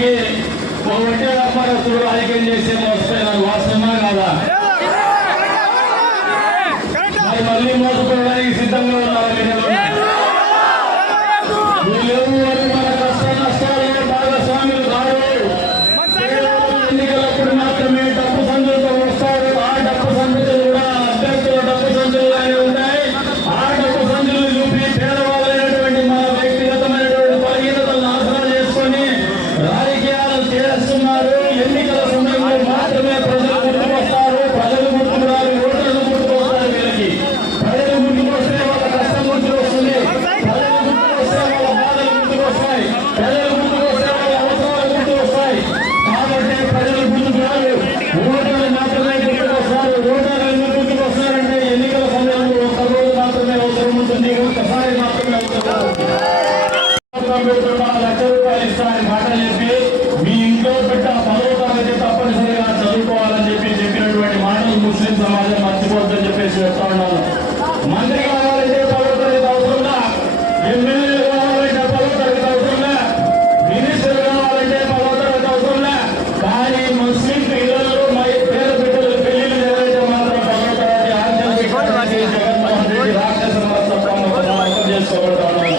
దానికి ఒకటే వ్యాపారస్తులు రాజకీయం చేసే మోసపోయినారు. వాస్తవమా కాదా? అది మళ్ళీ మోసపోవడానికి సిద్ధంగా ఉన్నారు. మన కష్ట నష్టాలు భాగస్వాములు కాదు. ఎన్నికలప్పుడు మాత్రమే డబ్బు సంచులతో వస్తారు. ఆ డబ్బు సంచులు కూడా అభ్యర్థుల డబ్బు సంచులుగానే ఉంటాయి. ఆ డబ్బు సంచులు చూపి పేదవాళ్ళైనటువంటి మన వ్యక్తిగతమైనటువంటి బలహీనతలు నాశనం చేసుకొని రాజకీయాలు చేస్తున్నారు. ఎన్నికల సమయంలో మాత్రమే ప్రజలు గుర్తుకు వస్తారు. ప్రజలు గుర్తుకు రారు, ఓటర్లు గుర్తుకు వస్తారు. వీళ్ళకి ప్రజలు గుర్తుకు వస్తే వాళ్ళ కష్టం గుర్తుకు వస్తుంది. ప్రజలు గుర్తుకు వస్తే వాళ్ళ బాధలు గుర్తుకు వస్తాయి. ప్రజలు గుర్తుకు వస్తే వాళ్ళ అవసరాలు గుర్తుకు వస్తాయి. కాబట్టి ప్రజలు గుర్తుకు రారు, ఓటర్లు మాత్రమే గుర్తుకు వస్తారు. ఓటర్లు ఎందుకు గుర్తుకు వస్తారంటే ఎన్నికల సమయంలో ఒక్క రోజు మాత్రమే అవసరం ఉంటుంది, ఒక్కసారి మాత్రమే అవసరం. ₹1,00,000 ఇస్తారని మాట చెప్పి మీ ఇంట్లో పెట్ట 10వ తరగతి తప్పనిసరిగా చదువుకోవాలని చెప్పినటువంటి మాటలు ముస్లిం సమాజం మర్చిపోద్దని చెప్పేసి చెప్తా ఉన్నాను. మంత్రి కావాలంటే 10వ తరగతి అవసరంలా, ఎమ్మెల్యే కావాలంటే 10వ తరగతి అవసరంలా, మినిస్టర్ కావాలంటే 10వ తరగతి అవసరంలా. కానీ ముస్లిం పిల్లలు పేద బిడ్డలు పెళ్లిళ్ళు చేయాలంటే మాత్రం 10వ తరగతి ఆంధ్రప్రదేశ్ జగన్మోహన్ రెడ్డి రాక్షస మనస్తత్వాన్ని అర్థం చేసుకోబడతా ఉన్నాను.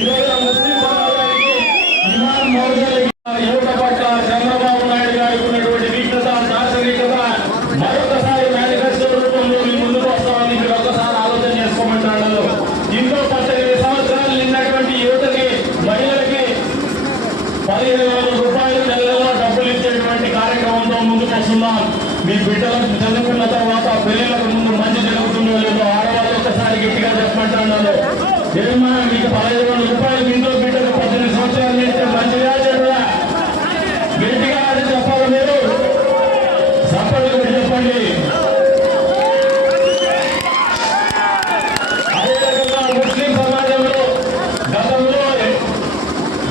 ఈరోజు ముస్లిం సమాజానికి ఇమాం మౌజాలకి యువత పట్ల చంద్రబాబు నాయుడు గారికి ఉన్నటువంటి విఘ్నత, దార్శనికత మరొకసారి మేనిఫెస్టో రూపంలో మీ ముందుకు వస్తామని మీరు ఒక్కసారి ఆలోచన చేసుకోమంటాడు. ఇంట్లో 18 సంవత్సరాలు నిన్నటువంటి యువతకి, మహిళలకి ₹15,000 నెలలో డబ్బులు ఇచ్చేటువంటి కార్యక్రమంతో ముందుకు వస్తున్నాం. మీ బిడ్డలకు చదువుకున్న తర్వాత పెళ్లిలకు ముందు మంచి జరుగుతుందో లేదో ఆడవాళ్ళు ఒక్కసారి గట్టిగా చెప్పమంటాడు. ఏమన్నా మీకు ₹15,000 ఇంట్లో బిడ్డకు 18 సంవత్సరాలు ఇస్తే మంచిగా చెడుగా గట్టిగా అని చెప్పాలి. మీరు సపోర్ట్ చెప్పండి. అదేవిధంగా ముస్లిం సమాజంలో గతంలో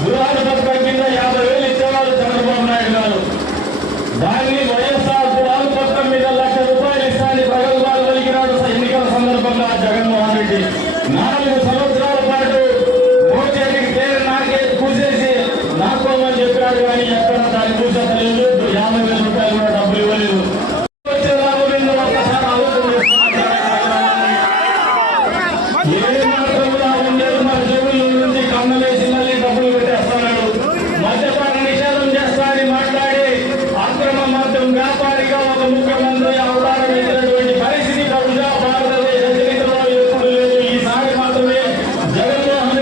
గృహాల పథకం కింద 50,000 ఇచ్చేవాళ్ళు చంద్రబాబు నాయుడు గారు. దాన్ని వైఎస్ఆర్ గృహాల పథకం మీద ₹1,00,000 ఇస్తానని ప్రగల్భాలు పలికినాడు ఎన్నికల సందర్భంగా జగన్మోహన్ రెడ్డి. 4 సంవత్సరాల పాటు మోచేతికి పేరు నాకే కూసేసి నాకోమని చెప్పాడు. కానీ ఎక్కడ దాన్ని కూసేత లేదు. ₹50,000 కూడా డబ్బులు ఇవ్వలేదు. వచ్చే లాభం ఏందో ఒక్కసారి ఆలోచన ఏ మాత్రం కూడా ఉండేది. మన జేబుల నుంచి కన్నలేసి మళ్ళీ డబ్బులు పెట్టేస్తున్నాడు. మద్యపాన నిషేధం చేస్తా అని మాట్లాడి అక్రమ మద్యం వ్యాపారిగా ఒక ముఖ్యమంత్రి అవతారం ఎత్తినటువంటి పరిస్థితి బహుశా భారతదేశ చరిత్రలో ఎప్పుడు లేదు. ఈసారి మాత్రమే జగన్మోహన్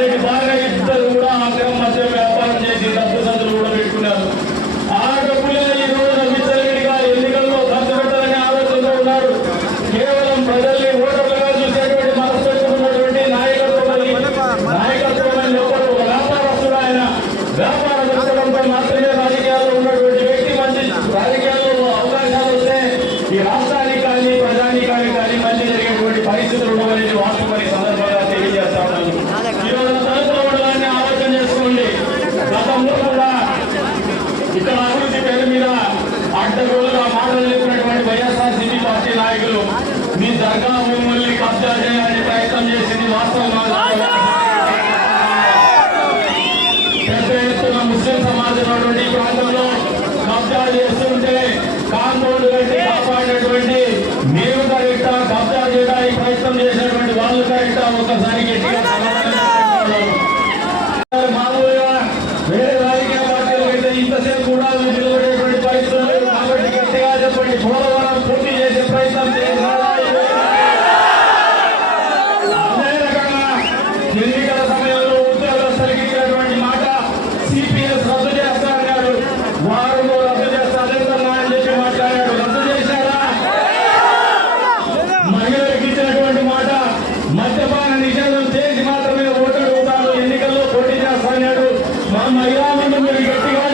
రెడ్డి బాగా ఇద్దరు కూడా అక్రమ మద్యం వ్యాపారం చేసి డబ్బు సందులు కూడా పెట్టుకున్నారు. ఆ డబ్బులే ఈ రోజున విచ్చలవిడిగా ఎన్నికల్లో ఖర్చు పెట్టాలని ఆలోచనతో ఉన్నారు. కేవలం ప్రజల్ని ఓటర్లుగా చూసేటువంటి మనస్తత్వం ఉన్నటువంటి నాయకత్వం ఒకరు వ్యాపారస్తుడు. ఆయన వ్యాపార దృక్పథంపై మాత్రమే రాజకీయాల్లో ఉన్నటువంటి వ్యక్తి. మంచి రాజకీయాల్లో అవకాశాలు వస్తే ఈ రాష్ట్రానికి కానీ ప్రజానీకానికి కానీ మంచి జరిగేటువంటి పరిస్థితులు ఉండవనేది వాస్తవాన్ని సందర్భంగా తెలియజేస్తా ఉన్నాను. ఈరోజు తలుపుల మండలాన్ని ఆలోచన చేసుకోండి. గతంలో కూడా ఇక్కడ అభివృద్ధి పేరు మీద అడ్డగోలుగా మాటలు చెప్పినటువంటి వైఎస్ఆర్సీపీ పార్టీ నాయకులు మీ దర్గా భూముల్ని కబ్జా చేయాలని ప్రయత్నం చేసింది వాస్తవంగా. పెద్ద ఎత్తున ముస్లిం సమాజంలో ఈ ప్రాంతంలో కబ్జా చేస్తుంటే కాంపౌండ్ కట్టి కాపాడినటువంటి మీరు కరెక్టా, కబ్జా చేయడానికి ప్రయత్నం చేసినటువంటి వాళ్ళు కరెక్టా? ఒకసారి గట్టిగా మామూలుగా వేరే రాజకీయ పార్టీలు అయితే ఇంతసేపు కూడా నిలబడేటువంటి పరిస్థితులు. కాబట్టి గట్టిగా చెప్పండి. పోలవరం పూర్తి చేసే ప్రయత్నం చేయాలి. అదే రకంగా ఎన్నికల సమయంలో ఉద్యోగస్తులకి ఇచ్చినటువంటి మాట సిపిఎస్ రద్దు చేస్తారన్నాడు. వారు రద్దు చేస్తారని చెప్పి మాట్లాడాడు. రద్దు చేశారా? మహిళలకు ఇచ్చినటువంటి మాట మద్యపాన నిషేధం చేసి మాత్రమే ఓటు అడుగుతారు, ఎన్నికల్లో పోటీ చేస్తాడు. మా మహిళా మండలి గట్టిగా